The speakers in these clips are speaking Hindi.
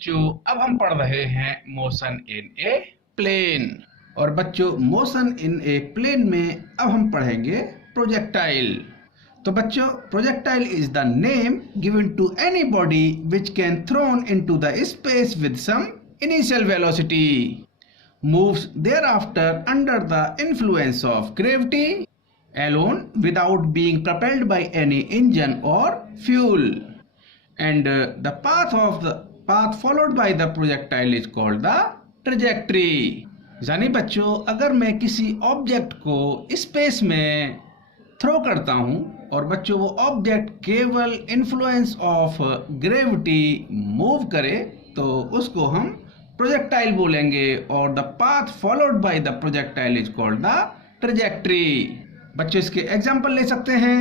बच्चों अब हम पढ़ रहे हैं मोशन इन ए प्लेन। और बच्चों मोशन इन ए प्लेन में अब हम पढ़ेंगे प्रोजेक्टाइल। तो बच्चों projectile is the name given to any body which can thrown into the space with some initial velocity, moves thereafter under the influence of gravity alone without being propelled by any engine or fuel, and the path followed by the projectile is called the trajectory। यानी बच्चों अगर मैं किसी ऑब्जेक्ट को स्पेस में थ्रो करता हूं और बच्चों वो ऑब्जेक्ट केवल इन्फ्लुएंस ऑफ ग्रेविटी मूव करे तो उसको हम प्रोजेक्टाइल बोलेंगे, और the path followed by the projectile is called the trajectory. बच्चों इसके एग्जांपल ले सकते हैं।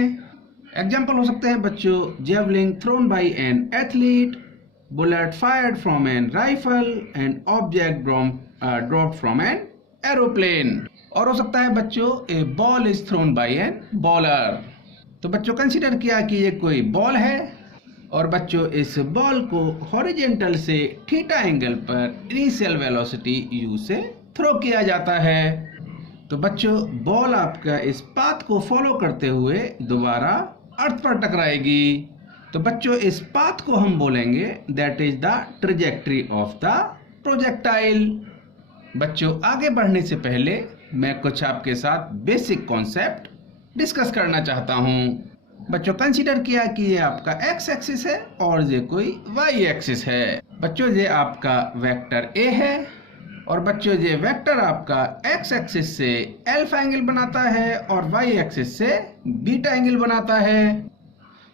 एग्जांपल हो सकते हैं बच्चों javelin thrown by an athlete, bullet fired from an rifle, and object dropped from an aeroplane. और हो सकता है बच्चों a ball is thrown by an bowler. तो बच्चों कंसीडर किया कि ये कोई बॉल है और बच्चों इस बॉल को हॉरिजेंटल से थीटा एंगल पर इनिशियल वेलोसिटी u से थ्रो किया जाता है। तो बच्चों बॉल आपका इस पाथ को फॉलो करते हुए दोबारा अर्थ पर टकराएगी। तो बच्चों इस पाथ को हम बोलेंगे that is the trajectory of the projectile. बच्चों आगे बढ़ने से पहले मैं कुछ आपके साथ बेसिक कॉन्सेप्ट डिस्कस करना चाहता हूँ। बच्चों कंसीडर किया कि ये आपका एक्स एक्सिस है और ये कोई वाई एक्सिस है। बच्चों ये आपका वेक्टर ए है और बच्चों ये वेक्टर आपका एक्स एक्सिस से अल्फा एंगल बनाता है और वाई एक्सिस से बीटा एंगल बनाता है।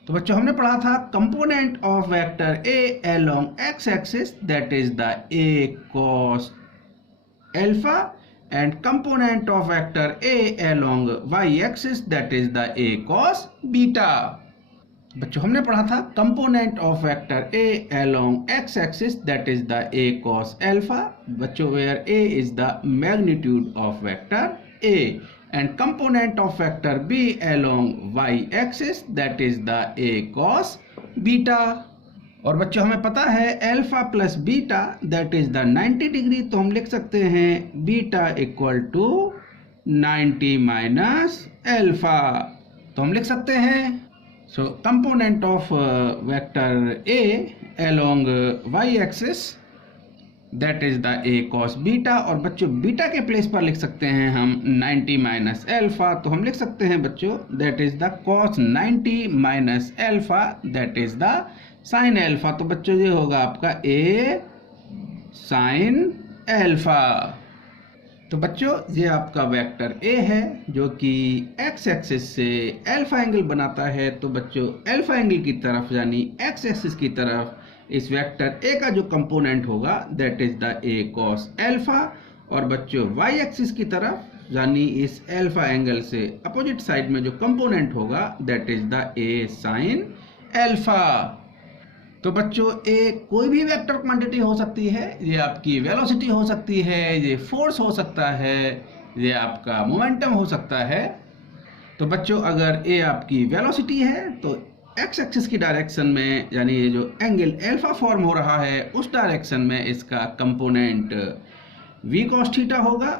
तो बच्चों हमने पढ़ा था component of vector A along x axis that is the A cos alpha, and component of vector a along y axis that is the a cos beta। बच्चों हमने पढ़ा था component of vector a along x axis that is the a cos alpha, बच्चों where a is the magnitude of vector a, and component of vector b along y axis that is the a cos beta। और बच्चों हमें पता है alpha plus beta that is the 90 degree, तो हम लिख सकते हैं beta equal to 90 minus alpha. तो हम लिख सकते हैं so component of vector A along Y axis that is the A cos beta, और बच्चों बीटा के प्लेस पर लिख सकते हैं हम 90 माइनस अल्फा। तो हम लिख सकते हैं बच्चों that is the cos 90 minus alpha that is the sine alpha. तो बच्चों ये होगा आपका ए साइन अल्फा। तो बच्चों ये आपका वेक्टर ए है जो कि एक्स एक्सिस से अल्फा एंगल बनाता है। तो बच्चों अल्फा एंगल की तरफ यानी एक्स एक्सिस की तरफ इस वेक्टर ए का जो कंपोनेंट होगा that is the A cos alpha, और बच्चों वाई एक्सिस की तरफ यानी इस अल्फा एंगल से अपोजिट साइड में जो कंपोनेंट होगा that is the A sine alpha. तो बच्चों ए कोई भी वेक्टर क्वांटिटी हो सकती है, ये आपकी वेलोसिटी हो सकती है, ये फोर्स हो सकता है, ये आपका मोमेंटम हो सकता है। तो बच्चों अगर ए आपकी वेलोसिटी है तो एक्स एक्सिस की डायरेक्शन में यानी ये जो एंगल अल्फा फॉर्म हो रहा है उस डायरेक्शन में इसका कंपोनेंट वी कॉस थीटा होगा,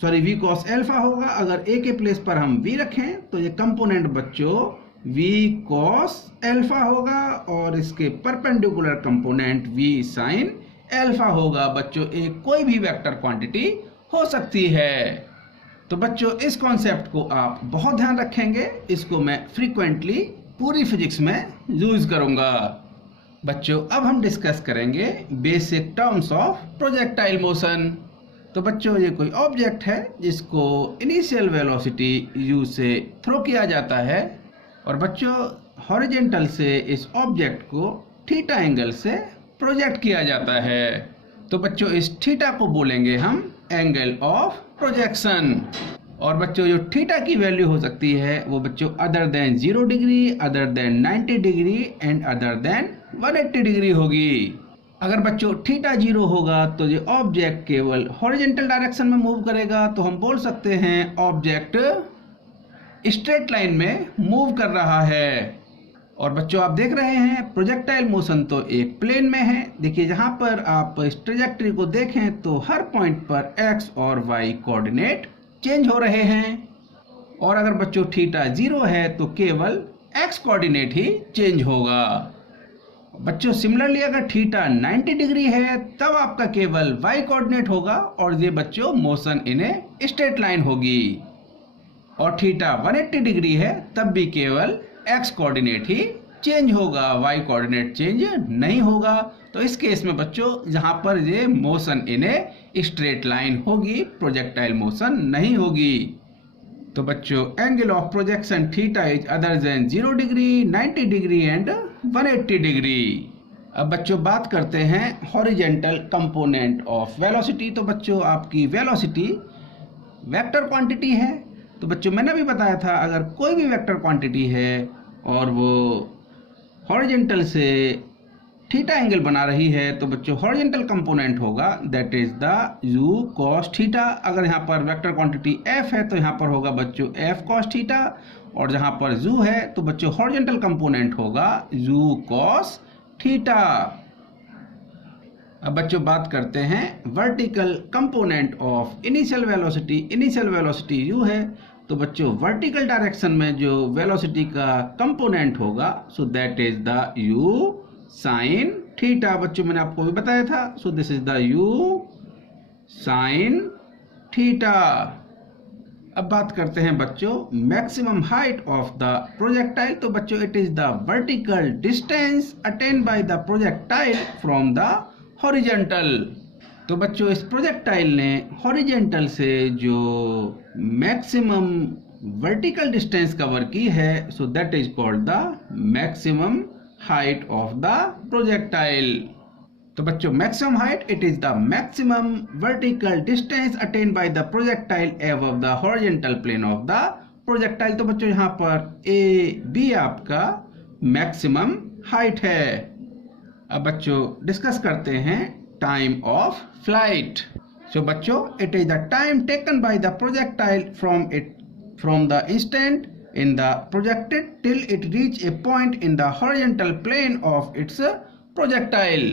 सॉरी वी कॉस अल्फा होगा। अगर ए के प्लेस पर हम वी रखें तो ये कंपोनेंट बच्चों v cos अल्फा होगा और इसके perpendicular component v sin alpha होगा। बच्चों एक कोई भी वेक्टर क्वांटिटी हो सकती है। तो बच्चों इस कॉन्सेप्ट को आप बहुत ध्यान रखेंगे, इसको मैं फ्रीक्वेंटली पूरी फिजिक्स में यूज करूंगा। बच्चों अब हम डिस्कस करेंगे basic terms of projectile motion. तो बच्चों ये कोई ऑब्जेक्ट है जिसको इनिशियल वेलोसिटी u से थ्रो किया जाता है और बच्चों हॉरिजेंटल से इस ऑब्जेक्ट को थीटा एंगल से प्रोजेक्ट किया जाता है। तो बच्चों इस थीटा को बोलेंगे हम एंगल ऑफ प्रोजेक्शन। और बच्चों जो थीटा की वैल्यू हो सकती है वो बच्चों other than 0 degree, other than 90 degree and other than 180 degree होगी। अगर बच्चों थीटा 0 होगा तो ये ऑब्जेक्ट केवल हॉरिजेंटल डायरेक्शन में मूव करेगा, तो हम बोल सकते हैं ऑब्जेक्ट स्ट्रेट लाइन में मूव कर रहा है। और बच्चों आप देख रहे हैं प्रोजेक्टाइल मोशन तो एक प्लेन में है। देखिए जहां पर आप इस ट्रेजेक्टरी को देखें तो हर पॉइंट पर एक्स और वाई कोऑर्डिनेट चेंज हो रहे हैं, और अगर बच्चों थीटा 0 है तो केवल एक्स कोऑर्डिनेट ही चेंज होगा। बच्चों सिमिलरली अगर थीटा 90 डिग्री है तब आपका केवल वाई कोऑर्डिनेट होगा, और ये बच्चों motion in a straight line होगी। और थीटा 180 डिग्री है तब भी केवल एक्स कोऑर्डिनेट ही चेंज होगा, वाई कोऑर्डिनेट चेंज नहीं होगा। तो इस केस में बच्चों जहां पर ये motion in a straight line होगी, प्रोजेक्टाइल मोशन नहीं होगी। तो बच्चों angle of projection theta is other than 0 degree, 90 degree and 180 degree. अब बच्चों बात करते हैं हॉरिजेंटल कंपोनेंट ऑफ वेलोसिटी। तो बच्चों आपकी वेलोसिटी वेक्टर क्वांटिटी है। तो बच्चों मैंने भी बताया था अगर कोई भी वेक्टर क्वांटिटी है और वो हॉरिजेंटल से थीटा एंगल बना रही है तो बच्चों हॉरिजेंटल कंपोनेंट होगा that is the u cos theta. अगर यहाँ पर वेक्टर क्वांटिटी f है तो यहाँ पर होगा बच्चों f cos थीटा, और जहाँ पर u है तो बच्चों हॉरिजेंटल कंपोनेंट होगा u cos थीटा। अब बच्चों बात करते हैं vertical component of initial velocity. Initial velocity u है, तो बच्चों वर्टिकल डायरेक्शन में जो वेलोसिटी का कंपोनेंट होगा सो that is the u sin theta. बच्चों मैंने आपको भी बताया था, सो this is the u sin theta. अब बात करते हैं बच्चों maximum height of the projectile. तो बच्चों it is the vertical distance attained by the projectile from the horizontal. तो बच्चों इस प्रोजेक्टाइल ने हॉरिजेंटल से जो मैक्सिमम वर्टिकल डिस्टेंस कवर की है so that is called the maximum height of the projectile. तो बच्चों maximum height it is the maximum vertical distance attained by the projectile above the horizontal plane of the projectile. तो बच्चों यहाँ पर ए बी आपका मैक्सिमम हाइट है। अब बच्चों डिस्कस करते हैं टाइम ऑफ फ्लाइट। सो बच्चों it is the time taken by the projectile from the instant in the projected till it reach a point in the horizontal plane of its projectile।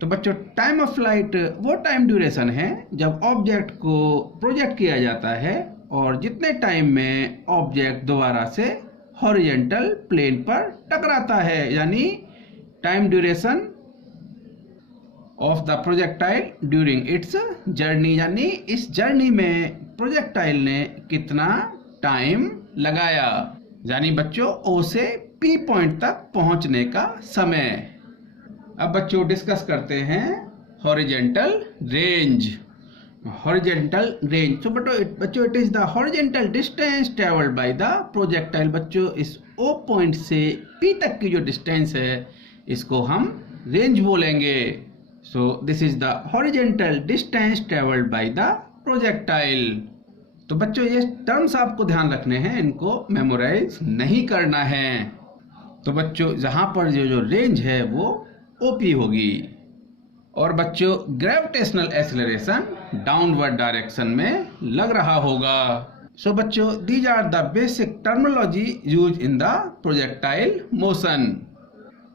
तो बच्चों टाइम ऑफ फ्लाइट वो टाइम ड्यूरेशन है जब ऑब्जेक्ट को प्रोजेक्ट किया जाता है और जितने टाइम में ऑब्जेक्ट दोबारा से हॉरिजॉन्टल प्लेन पर टकराता है, यानी time duration of the projectile during its journey, यानी इस जर्नी में प्रोजेक्टाइल ने कितना टाइम लगाया, यानी बच्चों O से P पॉइंट तक पहुंचने का समय। अब बच्चों डिस्कस करते हैं हॉरिजेंटल रेंज। हॉरिजेंटल रेंज तो बच्चों it is the horizontal distance travelled by the projectile. बच्चों इस O पॉइंट से P तक की जो डिस्टेंस है इसको हम रेंज बोलेंगे। सो this is the horizontal distance travelled by the projectile. तो बच्चों ये टर्म्स आपको ध्यान रखने हैं, इनको मेमोराइज नहीं करना है। तो बच्चों जहां पर जो रेंज है वो ओपी होगी, और बच्चों ग्रेविटेशनल एक्सेलरेशन डाउनवर्ड डायरेक्शन में लग रहा होगा। सो बच्चों these are the basic terminology use in the projectile motion.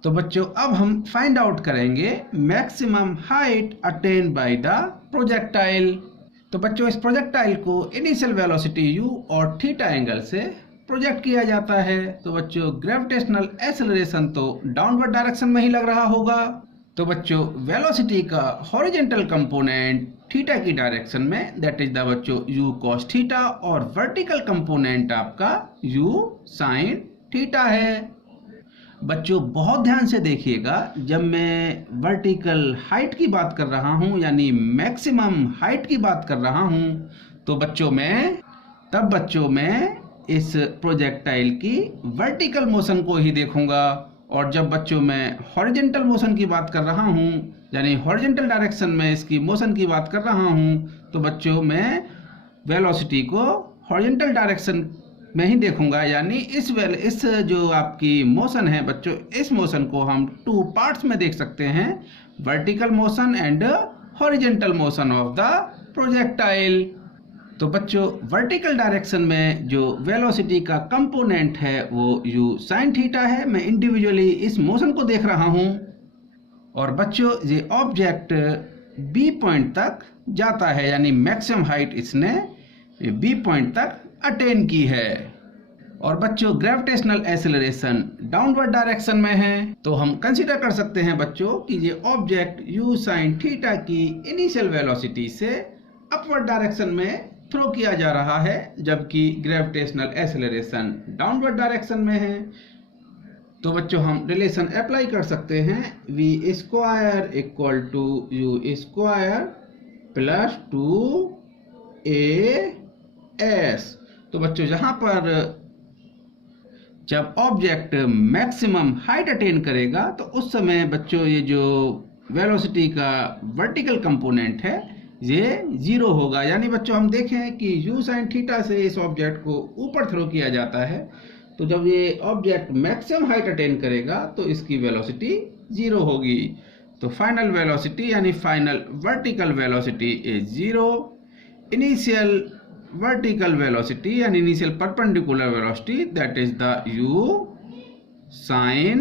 तो बच्चों अब हम फाइंड आउट करेंगे maximum height attained by the projectile. तो बच्चों इस प्रोजेक्टाइल को इनिशियल वेलोसिटी u और थीटा एंगल से प्रोजेक्ट किया जाता है। तो बच्चों ग्रेविटेशनल एक्सेलरेशन तो डाउनवर्ड डायरेक्शन में ही लग रहा होगा। तो बच्चों वेलोसिटी का हॉरिजॉन्टल कंपोनेंट थीटा की डायरेक्शन में दैट इज द बच्चों u cos थीटा, और वर्टिकल कंपोनेंट आपका u sin थीटा है। बच्चों बहुत ध्यान से देखिएगा, जब मैं वर्टिकल हाइट की बात कर रहा हूं यानी मैक्सिमम हाइट की बात कर रहा हूं तो बच्चों मैं इस प्रोजेक्टाइल की वर्टिकल मोशन को ही देखूंगा, और जब बच्चों मैं हॉरिजॉन्टल मोशन की बात कर रहा हूं यानी हॉरिजॉन्टल डायरेक्शन में इसकी मोशन की बात कर रहा हूं तो बच्चों मैं वेलोसिटी को हॉरिजॉन्टल डायरेक्शन में ही देखूंगा। यानी इस जो आपकी मोशन है बच्चों, इस मोशन को हम 2 पार्ट्स में देख सकते हैं, vertical motion and horizontal motion of the projectile. तो बच्चों वर्टिकल डायरेक्शन में जो वेलोसिटी का कंपोनेंट है वो u sin थीटा है। मैं इंडिविजुअली इस मोशन को देख रहा हूँ और बच्चों ये ऑब्जेक्ट B पॉइंट तक जाता है, यानी मैक्सिमम हाइट इसने B पॉइंट तक अटेन की है। और बच्चों ग्रेविटेशनल एक्सेलरेशन डाउनवर्ड डायरेक्शन में है, तो हम कंसीडर कर सकते हैं बच्चों कि ये ऑब्जेक्ट u sin थीटा की इनिशियल वेलोसिटी से अपवर्ड डायरेक्शन में थ्रो किया जा रहा है, जबकि ग्रेविटेशनल एक्सेलरेशन डाउनवर्ड डायरेक्शन में है। तो बच्चों हम रिलेशन अप्लाई कर सकते हैं, v square equal to u square plus 2as। तो बच्चों यहाँ पर जब ऑब्जेक्ट मैक्सिमम हाइट अटेन करेगा तो उस समय बच्चों ये जो वेलोसिटी का वर्टिकल कंपोनेंट है ये 0 होगा। यानी बच्चों हम देखें कि u sin थीटा से इस ऑब्जेक्ट को ऊपर थ्रो किया जाता है, तो जब ये ऑब्जेक्ट मैक्सिमम हाइट अटेन करेगा तो इसकी वेलोसिटी 0 होगी। तो फाइनल वेलोसिटी यानी final vertical velocity is 0। Initial vertical velocity and initial perpendicular velocity that is the u sin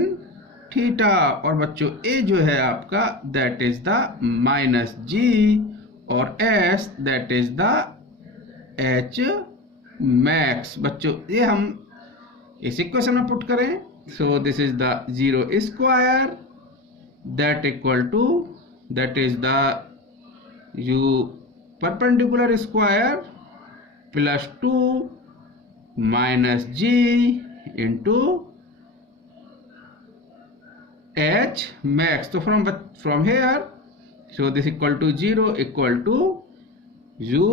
theta। और बच्चों a जो है आपका that is the minus g और s that is the h max। बच्चों ये हम इस इक्वेशन में पुट करें, so this is the 0 square that equal to that is the u perpendicular square plus 2 minus g into h max. तो from here so this equal to 0 equal to u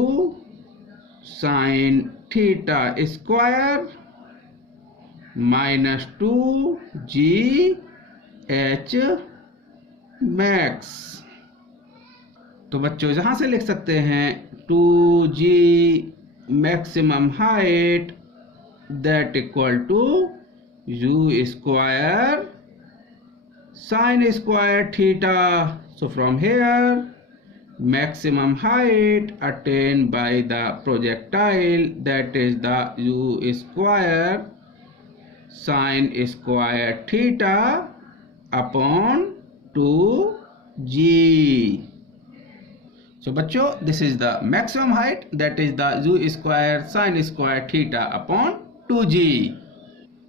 sin theta square minus 2g h max. तो बच्चों जहां से लिख सकते हैं 2g maximum height that equal to u square sin square theta। So from here maximum height attained by the projectile that is the u square sin square theta upon 2g। So बच्चों this is the maximum height that is the u square sin square theta upon 2g।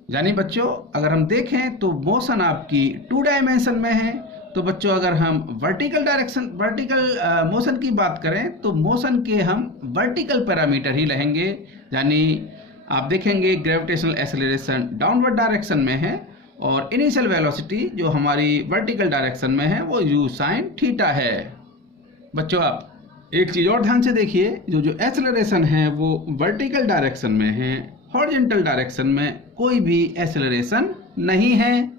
यानी बच्चों अगर हम देखें तो मोशन आपकी 2 डायमेंशन में है। तो बच्चों अगर हम वर्टिकल मोशन की बात करें तो मोशन के हम वर्टिकल पैरामीटर ही लेंगे। यानी आप देखेंगे ग्रेविटेशनल एक्सेलरेशन डाउनवर्ड डायरेक्शन में है और इनिशियल वेलोसिटी जो हमारी वर्टिकल डायरेक्शन में है वो u sin थीटा है। बच्चों आप एक चीज और ध्यान से देखिए, जो एक्सेलरेशन है वो वर्टिकल डायरेक्शन में है, हॉरिजॉन्टल डायरेक्शन में कोई भी एक्सेलरेशन नहीं है।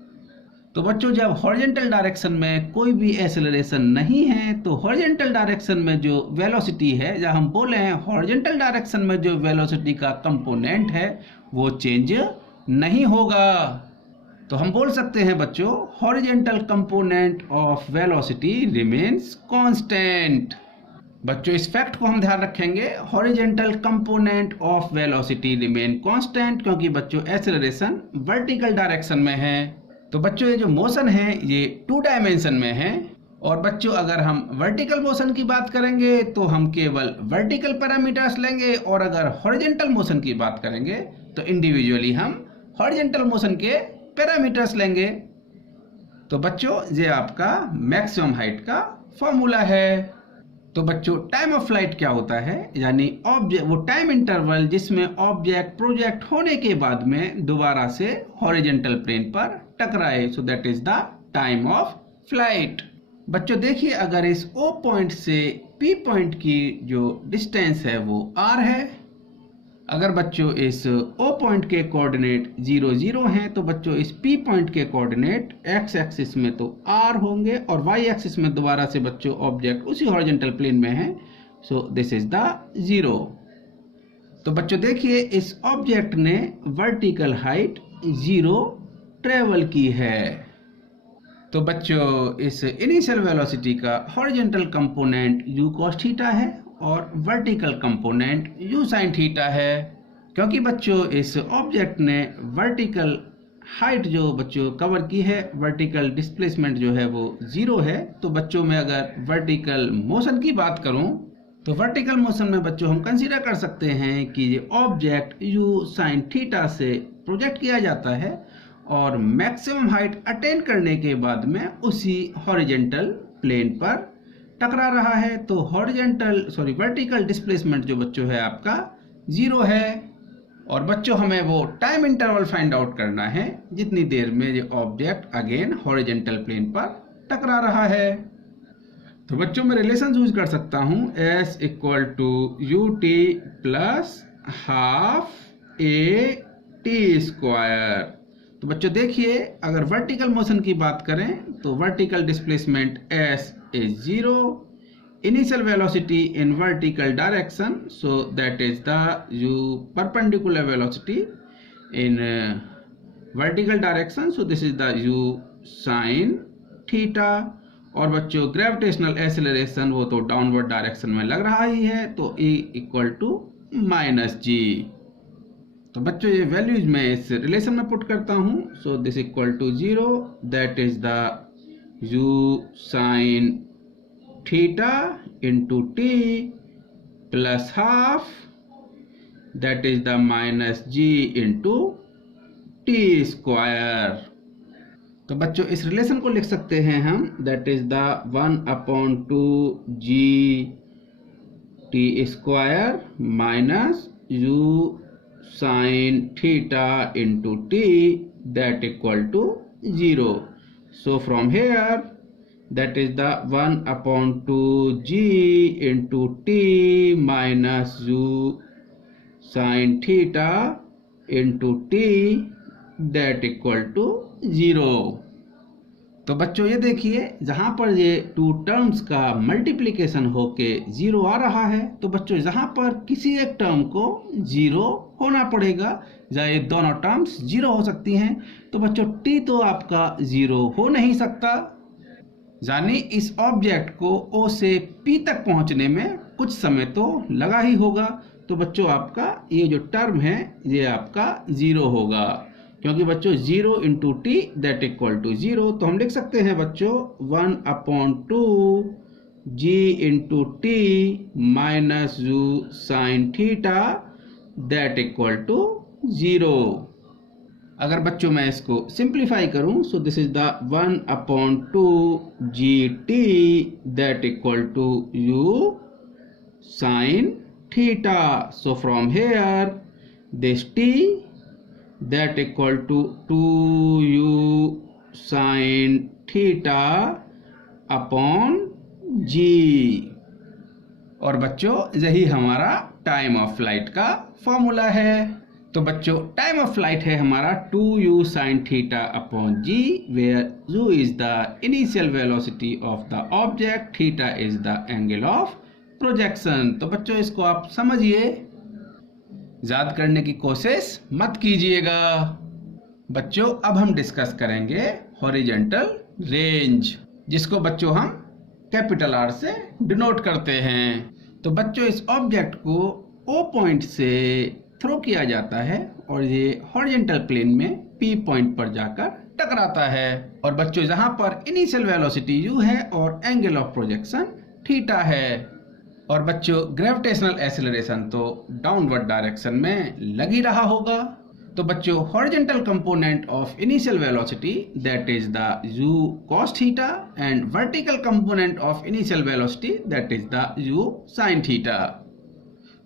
तो बच्चों जब हॉरिजॉन्टल डायरेक्शन में कोई भी एक्सेलरेशन नहीं है तो हॉरिजॉन्टल डायरेक्शन में जो वेलोसिटी है, जब हम बोले हैं हॉरिजॉन्टल डायरेक्शन में जो वेलोसिटी का कंपोनेंट है वो चेंज नहीं होगा। तो हम बोल सकते हैं बच्चों horizontal component of velocity remains constant. बच्चों इस फैक्ट को हम ध्यान रखेंगे, horizontal component of velocity remain constant, क्योंकि बच्चों एक्सेलरेशन वर्टिकल डायरेक्शन में है। तो बच्चों ये जो मोशन है ये 2 डायमेंशन में है। और बच्चों अगर हम वर्टिकल मोशन की बात करेंगे तो हम केवल वर्टिकल पैरामीटर्स लेंगे, और अगर हॉरिजॉन्टल मोशन की बात करेंगे तो इंडिविजुअली हम हॉरिजॉन्टल मोशन के पैरामीटर्स लेंगे। तो बच्चों ये आपका मैक्सिमम हाइट का फॉर्मूला है। तो बच्चों टाइम ऑफ फ्लाइट क्या होता है, यानी ऑब्जेक्ट वो टाइम इंटरवल जिसमें ऑब्जेक्ट प्रोजेक्ट होने के बाद में दोबारा से हॉरिजॉन्टल प्लेन पर टकराए, सो that is the time of flight. बच्चों देखिए अगर इस O पॉइंट से P पॉइंट की जो डिस्टेंस है वो r है, अगर बच्चों इस O पॉइंट के कोऑर्डिनेट 0 0 हैं तो बच्चों इस P पॉइंट के कोऑर्डिनेट x एक्सिस में तो r होंगे और y एक्सिस में दोबारा से बच्चों ऑब्जेक्ट उसी हॉरिजॉन्टल प्लेन में है, सो दिस इज द 0। तो बच्चों देखिए इस ऑब्जेक्ट ने वर्टिकल हाइट 0 ट्रेवल की है। तो बच्चों इस इनिशियल वेलोसिटी का horizontal component u cos theta है और vertical component u sin theta है। क्योंकि बच्चों इस ऑब्जेक्ट ने वर्टिकल हाइट जो बच्चों कवर की है, वर्टिकल डिस्प्लेसमेंट जो है वो 0 है, तो बच्चों में अगर वर्टिकल मोशन की बात करूं तो वर्टिकल मोशन में बच्चों हम कंसीडर कर सकते हैं कि ये ऑब्जेक्ट u sin थीटा से प्रोजेक्ट किया जाता है और मैक्सिमम हाइट अटेन करने के बाद में उसी हॉरिजेंटल प्लेन पर टकरा रहा है। तो वर्टिकल डिस्प्लेसमेंट जो बच्चों है आपका 0 है। और बच्चों हमें वो टाइम इंटरवल फाइंड आउट करना है जितनी देर में ये ऑब्जेक्ट अगेन हॉरिजेंटल प्लेन पर टकरा रहा है। तो बच्चों मैं रिलेशन यूज कर सकता हूँ s equal to u t plus half a t square. तो बच्चों देखिए, अगर वर्टिकल मोशन की बात करें तो vertical displacement s is 0, initial velocity in vertical direction, so that is the u perpendicular velocity in vertical direction, so this is the u sin theta। और बच्चों ग्रेविटेशनल एक्सेलरेशन वो तो डाउनवर्ड डायरेक्शन में लग रहा ही है, तो e इक्वल टू माइनस जी। तो बच्चों ये वैल्यूज मैं इस रिलेशन में पुट करता हूँ, so this equal to 0, that is the u sin theta into t plus half, that is the minus g into t square. तो बच्चों इस रिलेशन को लिख सकते हैं हम, that is the 1/2 g t square minus u sin theta into t, that equal to 0। So from here that is the 1/2 g into t minus u sin theta into t, that equal to 0। तो बच्चों ये देखिए, जहां पर ये टू टर्म्स का मल्टीप्लिकेशन होके 0 आ रहा है, तो बच्चों जहां पर किसी एक टर्म को 0 होना पड़ेगा, या ये दोनों टर्म्स 0 हो सकती हैं। तो बच्चों t तो आपका 0 हो नहीं सकता, यानी इस ऑब्जेक्ट को O से P तक पहुंचने में कुछ समय तो लगा ही होगा। तो बच्चों आपका ये जो टर्म है ये आपका 0 होगा, क्योंकि बच्चों 0 into t that equal to 0। तो हम लिख सकते हैं बच्चों 1/2 g into t minus u sin theta that equal to 0। अगर बच्चों मैं इसको सिंप्लीफाई करूं, so this is the 1/2 g t that equal to u sin theta. So from here this t that equal to 2u sin theta upon g। और बच्चों यही हमारा टाइम ऑफ फ्लाइट का फॉर्मूला है। तो बच्चों टाइम ऑफ फ्लाइट है हमारा 2u sin theta upon g, where u is the initial velocity of the object, theta is the angle of projection. तो बच्चों इसको आप समझिए, याद करने की कोशिश मत कीजिएगा। बच्चों अब हम डिस्कस करेंगे हॉरिजॉन्टल रेंज, जिसको बच्चों हम कैपिटल R से डिनोट करते हैं। तो बच्चों इस ऑब्जेक्ट को O पॉइंट से थ्रो किया जाता है और ये हॉरिजॉन्टल प्लेन में P पॉइंट पर जाकर टकराता है। और बच्चों जहां पर इनिशियल वेलोसिटी u है और एंगल ऑफ प्रोजेक्शन थीटा है। और बच्चों ग्रेविटेशनल एक्सेलरेशन तो डाउनवर्ड डायरेक्शन में लग ही रहा होगा। तो बच्चों horizontal component of initial velocity that is the u cos theta and vertical component of initial velocity that is the u sin theta.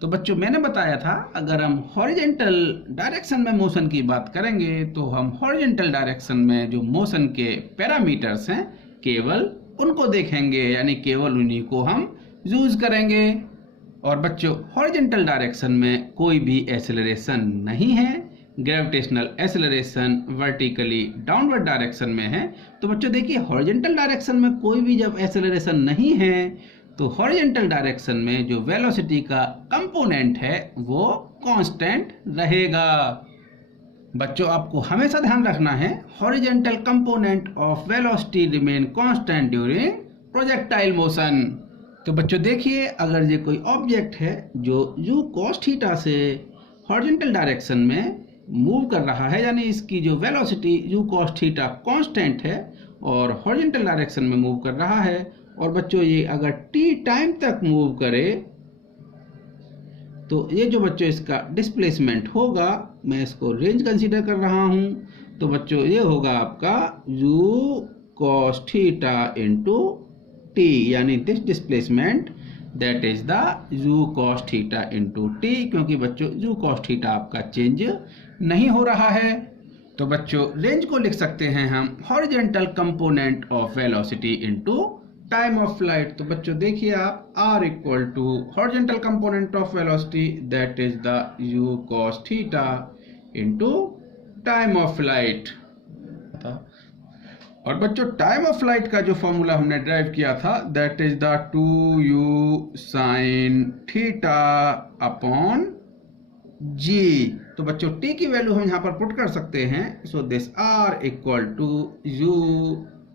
तो बच्चों मैंने बताया था, अगर हम हॉरिजॉन्टल डायरेक्शन में मोशन की बात करेंगे तो हम हॉरिजॉन्टल डायरेक्शन में जो मोशन के पैरामीटर्स हैं केवल उनको देखेंगे, यानी केवल उन्हीं को हम यूज करेंगे। और बच्चों हॉरिजॉन्टल डायरेक्शन में कोई भी एक्सेलरेशन नहीं है, gravitational acceleration vertically downward direction में है। तो बच्चों देखिए, हॉरिजॉन्टल डायरेक्शन में कोई भी जब एक्सेलरेशन नहीं है तो हॉरिजॉन्टल डायरेक्शन में जो वेलोसिटी का कंपोनेंट है वो कांस्टेंट रहेगा। बच्चों आपको हमेशा ध्यान रखना है, horizontal component of velocity remain constant during projectile motion. तो बच्चों देखिए, अगर ये कोई ऑब्जेक्ट है जो u cos थीटा से हॉरिजॉन्टल डायरेक्शन में मूव कर रहा है, यानी इसकी जो velocity u cos theta constant है और हॉरिजॉन्टल डायरेक्शन में मूव कर रहा है, और बच्चों ये अगर t टाइम तक मूव करे तो ये जो बच्चों इसका डिस्प्लेसमेंट होगा, मैं इसको रेंज कंसीडर कर रहा हूं, तो बच्चों ये होगा आपका u cos theta into t, यानी this displacement that is the u cos theta into t, क्योंकि बच्चों u cos थीटा आपका चेंज नहीं हो रहा है। तो बच्चों रेंज को लिख सकते हैं हम horizontal component of velocity into time of flight. तो बच्चों देखिए आप, r equal to horizontal component of velocity that is the u cos theta into time of flight. और बच्चों टाइम ऑफ फ्लाइट का जो फॉर्मूला हमने ड्राइव किया था that is the 2u sin theta upon g। तो बच्चों t की वैल्यू हम यहाँ पर पुट कर सकते हैं, so this r equal to u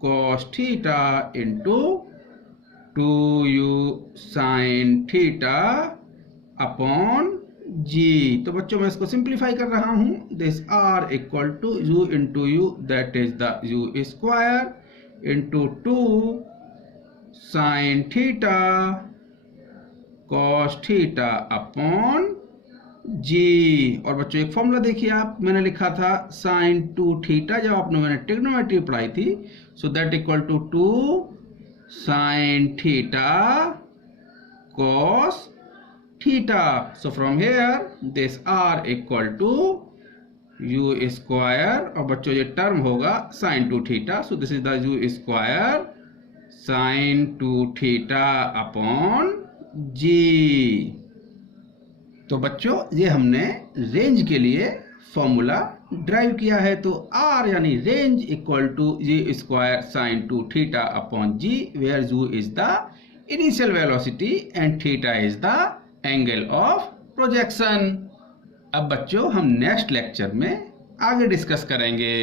cos theta into 2u sin theta upon g। तो बच्चों मैं इसको सिंप्लीफाई कर रहा हूं, this r equal to u into u that is the u square into 2 sin theta cos theta upon g। और बच्चों एक फॉर्मूला देखिए आप, मैंने लिखा था sin 2 थीटा, जब आपने मैंने ट्रिग्नोमेट्री पढ़ाई थी, so that equal to 2 sin theta cos theta। So from here this r equal to u square, और बच्चों ये टर्म होगा sin 2 theta, so this is the u square sin 2 theta upon g। तो बच्चों ये हमने रेंज के लिए फॉर्मूला ड्राइव किया है, तो r यानी range equal to g square sin 2 theta upon g, where u is the initial velocity and theta is the angle of projection. अब बच्चों हम नेक्स्ट लेक्चर में आगे डिस्कस करेंगे।